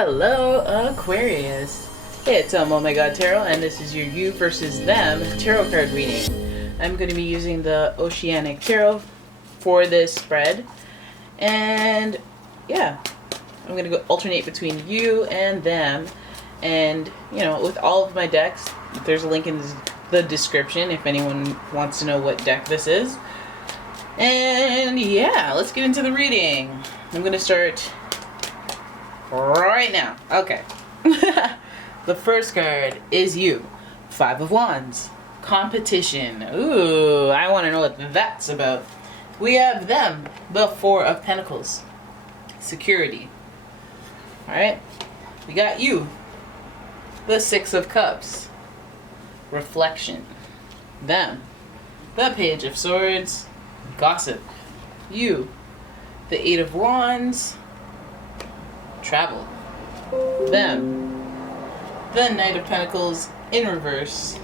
Hello, Aquarius. It's umomgtarot, and this is your you versus them tarot card reading. I'm going to be using the Oceanic Tarot for this spread, and yeah, I'm going to go alternate between you and them. And you know, with all of my decks, there's a link in the description if anyone wants to know what deck this is. And yeah, let's get into the reading. I'm going to start right now. Okay. The first card is you. 5 of Wands. Competition. Ooh, I want to know what that's about. We have them. The 4 of Pentacles. Security. Alright. We got you. The 6 of Cups. Reflection. Them. The Page of Swords. Gossip. You. The 8 of Wands. Travel. Them. The Knight of Pentacles in reverse.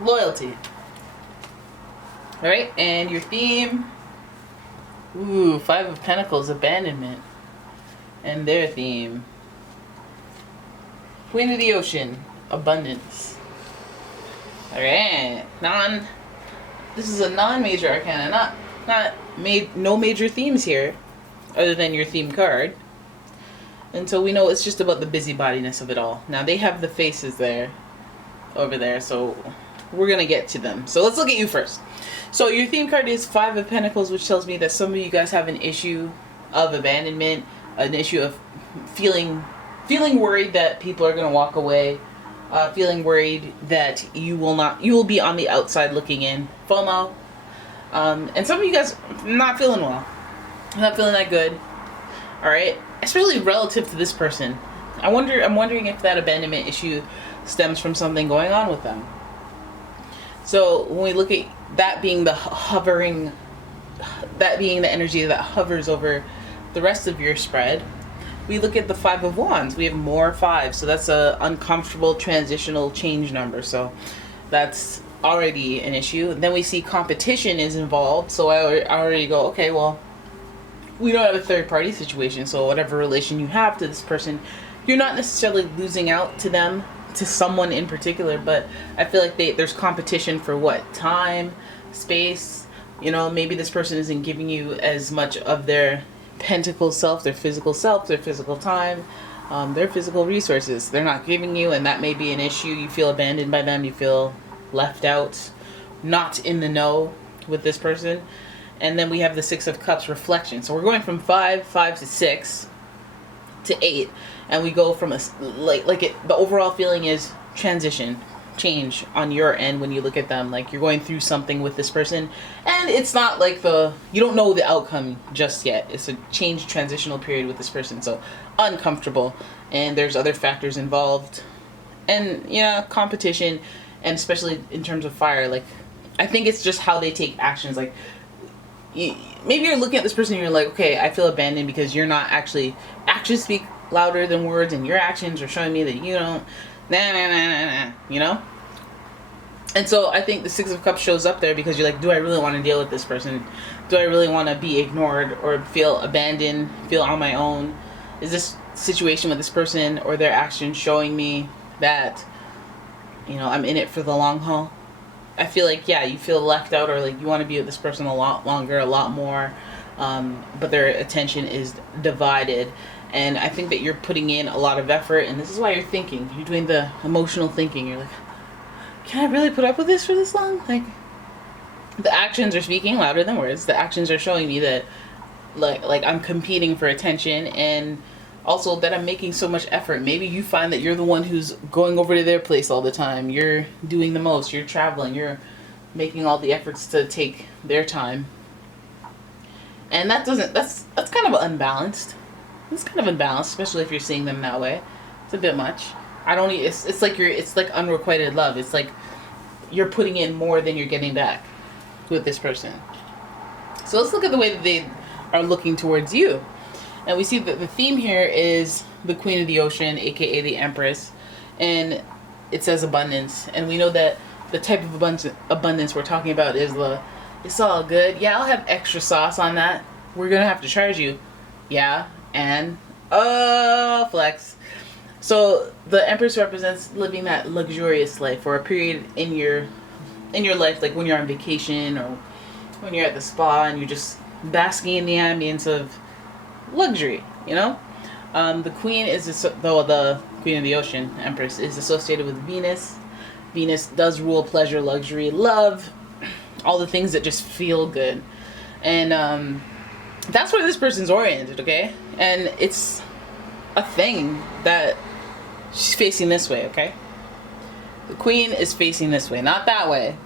Loyalty. Alright, and your theme. Ooh, 5 of Pentacles, abandonment. And their theme. Queen of the Ocean, abundance. Alright, this is a non-major arcana, no major themes here, other than your theme card. And so we know it's just about the busybodiness of it all. Now they have the faces over there, so we're gonna get to them. So let's look at you first. So your theme card is 5 of Pentacles, which tells me that some of you guys have an issue of abandonment, an issue of feeling worried that people are gonna walk away, feeling worried that you will be on the outside looking in, FOMO. And some of you guys not feeling well, not feeling that good. All right, especially relative to this person. I'm wondering if that abandonment issue stems from something going on with them. So when we look at that being the energy that hovers over the rest of your spread, we look at the 5 of Wands. We have more 5, so that's a uncomfortable transitional change number. So that's already an issue. And then we see competition is involved, so I already go, okay, well, we don't have a third party situation, so whatever relation you have to this person, you're not necessarily losing out to them, to someone in particular, but I feel like there's competition for what? Time, space. You know, maybe this person isn't giving you as much of their pentacle self, their physical time, their physical resources. They're not giving you, and that may be an issue. You feel abandoned by them, you feel left out, not in the know with this person. And then we have the 6 of Cups, reflection. So we're going from 5 to 6 to 8, and we go from the overall feeling is transition, change on your end when you look at them. Like you're going through something with this person, and it's not like you don't know the outcome just yet. It's a change, transitional period with this person. So uncomfortable, and there's other factors involved, and yeah, competition, and especially in terms of fire. Like I think it's just how they take actions. Like maybe you're looking at this person and you're like, okay, I feel abandoned because you're not actions speak louder than words, and your actions are showing me that you don't, you know? And so I think the 6 of Cups shows up there because you're like, do I really want to deal with this person? Do I really want to be ignored or feel abandoned, feel on my own? Is this situation with this person or their actions showing me that, you know, I'm in it for the long haul? I feel like, yeah, you feel left out, or like you want to be with this person a lot longer, a lot more, but their attention is divided. And I think that you're putting in a lot of effort, and this is why you're thinking. You're doing the emotional thinking. You're like, can I really put up with this for this long? Like, the actions are speaking louder than words. The actions are showing me that, like I'm competing for attention, and also that I'm making so much effort. Maybe you find that you're the one who's going over to their place all the time. You're doing the most. You're traveling. You're making all the efforts to take their time. And that's kind of unbalanced. It's kind of unbalanced, especially if you're seeing them that way. It's a bit much. It's like unrequited love. It's like you're putting in more than you're getting back with this person. So let's look at the way that they are looking towards you. And we see that the theme here is the Queen of the Ocean, aka the Empress, and it says abundance. And we know that the type of abundance we're talking about is it's all good. Yeah, I'll have extra sauce on that. We're gonna have to charge you. Yeah, And flex. So the Empress represents living that luxurious life for a period in your life, like when you're on vacation or when you're at the spa and you're just basking in the ambience of luxury, you know. The Queen is the Queen of the Ocean, Empress, is associated with Venus. Venus does rule pleasure, luxury, love, all the things that just feel good, and that's where this person's oriented. Okay, and it's a thing that she's facing this way. Okay, the Queen is facing this way, not that way.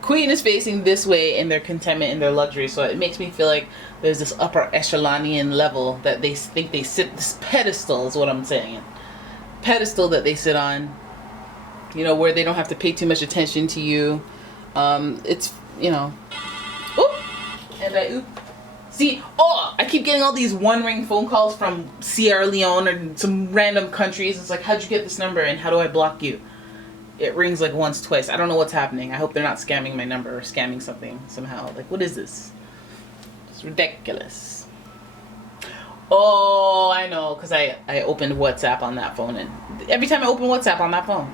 Queen is facing this way in their contentment, in their luxury. So it makes me feel like there's this upper echelonian level that they think they sit, this pedestal is what I'm saying. Pedestal that they sit on, you know, where they don't have to pay too much attention to you. It's, you know, oop, and oop. See, I keep getting all these one ring phone calls from Sierra Leone or some random countries. It's like, how'd you get this number and how do I block you? It rings like once, twice. I don't know what's happening. I hope they're not scamming my number or scamming something somehow. Like, what is this? It's ridiculous. Oh, I know, because I opened WhatsApp on that phone, and every time I open WhatsApp on that phone.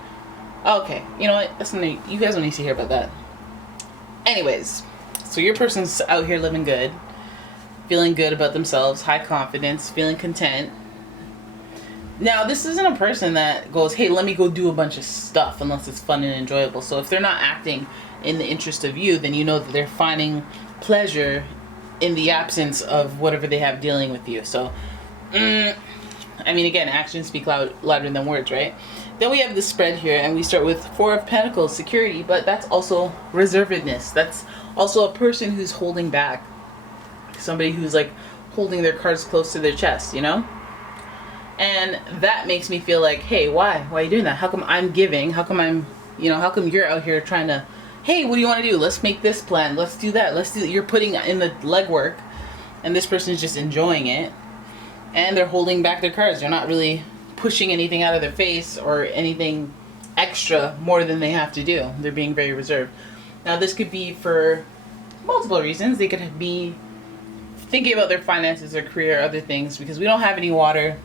Okay, you know what? That's something you guys don't need to hear about that. Anyways, so your person's out here living good, feeling good about themselves, high confidence, feeling content. Now, this isn't a person that goes, hey, let me go do a bunch of stuff unless it's fun and enjoyable. So if they're not acting in the interest of you, then you know that they're finding pleasure in the absence of whatever they have dealing with you. So, I mean, again, actions speak louder than words, right? Then we have the spread here, and we start with Four of Pentacles, security, but that's also reservedness. That's also a person who's holding back. Somebody who's like holding their cards close to their chest, you know? And that makes me feel like, hey, why? Why are you doing that? How come I'm giving? How come how come you're out here trying to, hey, what do you want to do? Let's make this plan. Let's do that. Let's do that. You're putting in the legwork, and this person's just enjoying it. And they're holding back their cards. They're not really pushing anything out of their face or anything extra more than they have to do. They're being very reserved. Now, this could be for multiple reasons. They could be thinking about their finances, their career, other things, because we don't have any water.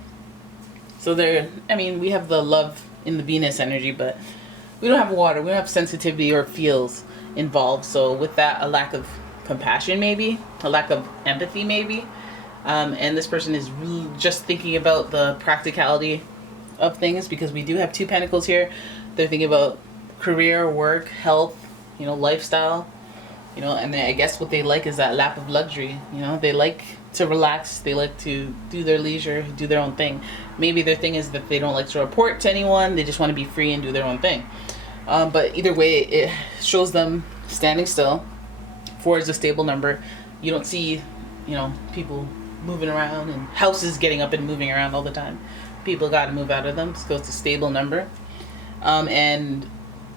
So we have the love in the Venus energy, but we don't have water. We don't have sensitivity or feels involved. So with that, a lack of compassion maybe, a lack of empathy maybe. And this person is really just thinking about the practicality of things, because we do have Two Pentacles here. They're thinking about career, work, health, lifestyle, and I guess what they like is that lap of luxury. They like to relax. They like to do their leisure, do their own thing. Maybe their thing is that they don't like to report to anyone. They just want to be free and do their own thing. But either way, it shows them standing still. 4 is a stable number. You don't see, people moving around and houses getting up and moving around all the time. People got to move out of them. So it's a stable number. And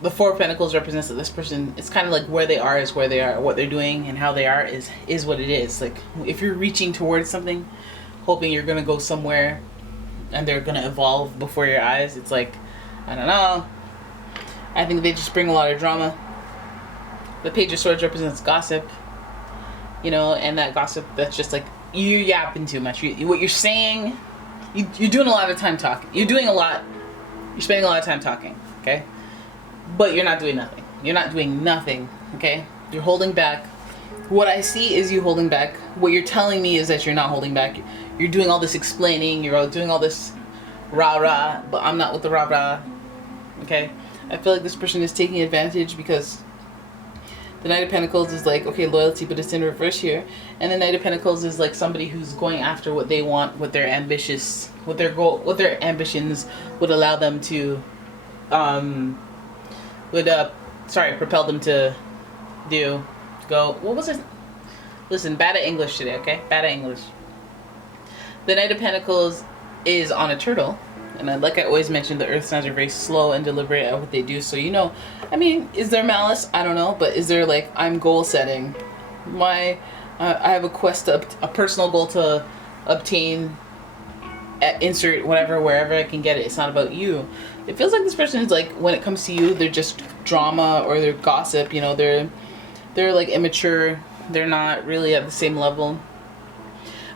the 4 of Pentacles represents that this person, it's kind of like where they are is where they are. What they're doing and how they are is what it is. Like if you're reaching towards something, hoping you're going to go somewhere and they're going to evolve before your eyes, it's like, I don't know. I think they just bring a lot of drama. The Page of Swords represents gossip, and that gossip, that's just like, you're yapping too much. What you're saying, you're doing a lot of time talking. You're spending a lot of time talking, okay? But you're not doing nothing. You're not doing nothing, okay? You're holding back. What I see is you holding back. What you're telling me is that you're not holding back. You're doing all this explaining. You're doing all this rah-rah, but I'm not with the rah-rah, okay? I feel like this person is taking advantage because the Knight of Pentacles is like, okay, loyalty, but it's in reverse here. And the Knight of Pentacles is like somebody who's going after what they want, what their ambitions would allow them to, propel them to go. What was it? Listen, bad at English today, okay? Bad at English. The Knight of Pentacles is on a turtle. And like I always mention, the earth signs are very slow and deliberate at what they do. So, is there malice? I don't know. But is there like, I'm goal setting. I have a quest, a personal goal to obtain, insert whatever, wherever I can get it. It's not about you. It feels like this person is like, when it comes to you, they're just drama or they're gossip. They're like immature. They're not really at the same level.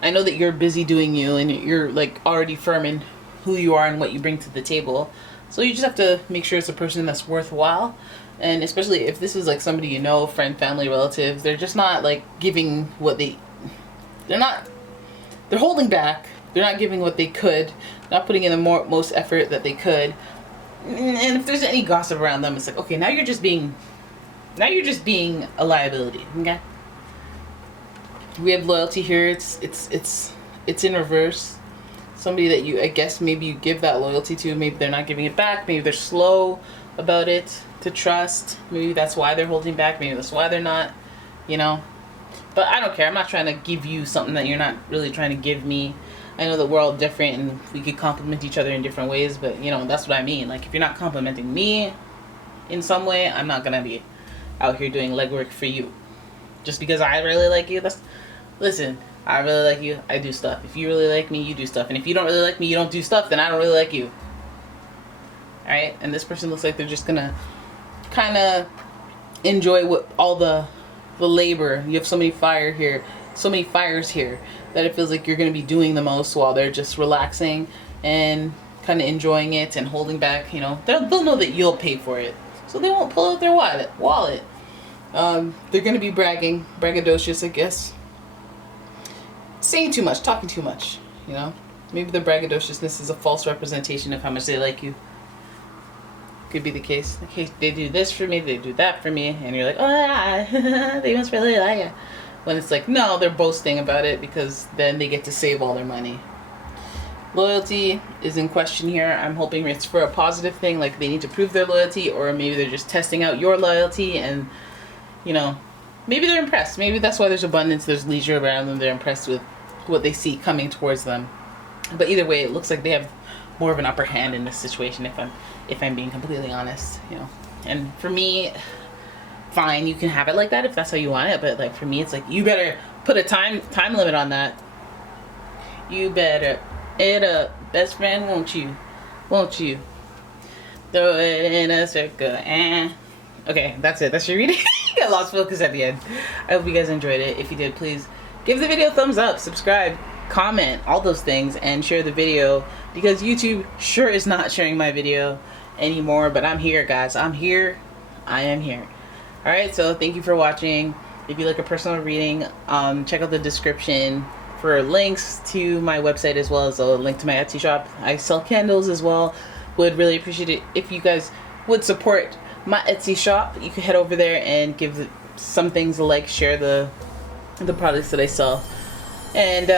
I know that you're busy doing you, and you're like already firm in who you are and what you bring to the table. So you just have to make sure it's a person that's worthwhile. And especially if this is like somebody you know, friend, family, relative, they're just not like giving what they're holding back. They're not giving what they could, not putting in the most effort that they could. And if there's any gossip around them, it's like, okay, now you're just being a liability. Okay. We have loyalty here. It's in reverse. Somebody that I guess maybe you give that loyalty to, maybe they're not giving it back. Maybe they're slow about it to trust. Maybe that's why they're holding back. Maybe that's why they're not, But I don't care. I'm not trying to give you something that you're not really trying to give me. I know that we're all different and we could compliment each other in different ways, but that's what I mean. Like, if you're not complimenting me in some way, I'm not gonna be out here doing legwork for you. Just because I really like you, listen, I really like you, I do stuff. If you really like me, you do stuff. And if you don't really like me, you don't do stuff, then I don't really like you. Alright? And this person looks like they're just gonna kind of enjoy all the labor. You have so many fires here that it feels like you're going to be doing the most while they're just relaxing and kind of enjoying it and holding back. They'll know that you'll pay for it, so they won't pull out their wallet. They're going to be braggadocious, I guess, saying too much, talking too much. Maybe the braggadociousness is a false representation of how much they like you. Could be the case. Okay, they do this for me, they do that for me, and you're like, oh yeah, they must really like it. When it's like, no, they're boasting about it because then they get to save all their money. Loyalty is in question here. I'm hoping it's for a positive thing, like they need to prove their loyalty, or maybe they're just testing out your loyalty, and maybe they're impressed. Maybe that's why there's abundance, there's leisure around them. They're impressed with what they see coming towards them. But either way, it looks like they have more of an upper hand in this situation, if I'm being completely honest. And for me, fine, you can have it like that if that's how you want it, but like for me, it's like, you better put a time limit on that. You better it up, best friend, won't you throw it in a circle. Okay, that's it. That's your reading. I lost focus at the end. I hope you guys enjoyed it. If you did, please give the video a thumbs up, subscribe, comment, all those things, and share the video, because YouTube sure is not sharing my video anymore. But I'm here, guys. I'm here. I am here. Alright, so thank you for watching. If you like a personal reading, check out the description for links to my website, as well as a link to my Etsy shop. I sell candles as well. Would really appreciate it if you guys would support my Etsy shop. You can head over there and give some things a like, share the products that I sell, and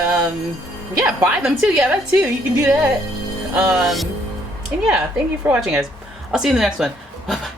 yeah, buy them too. Yeah, that too, you can do that. And yeah, thank you for watching, guys. I'll see you in the next one. Bye bye.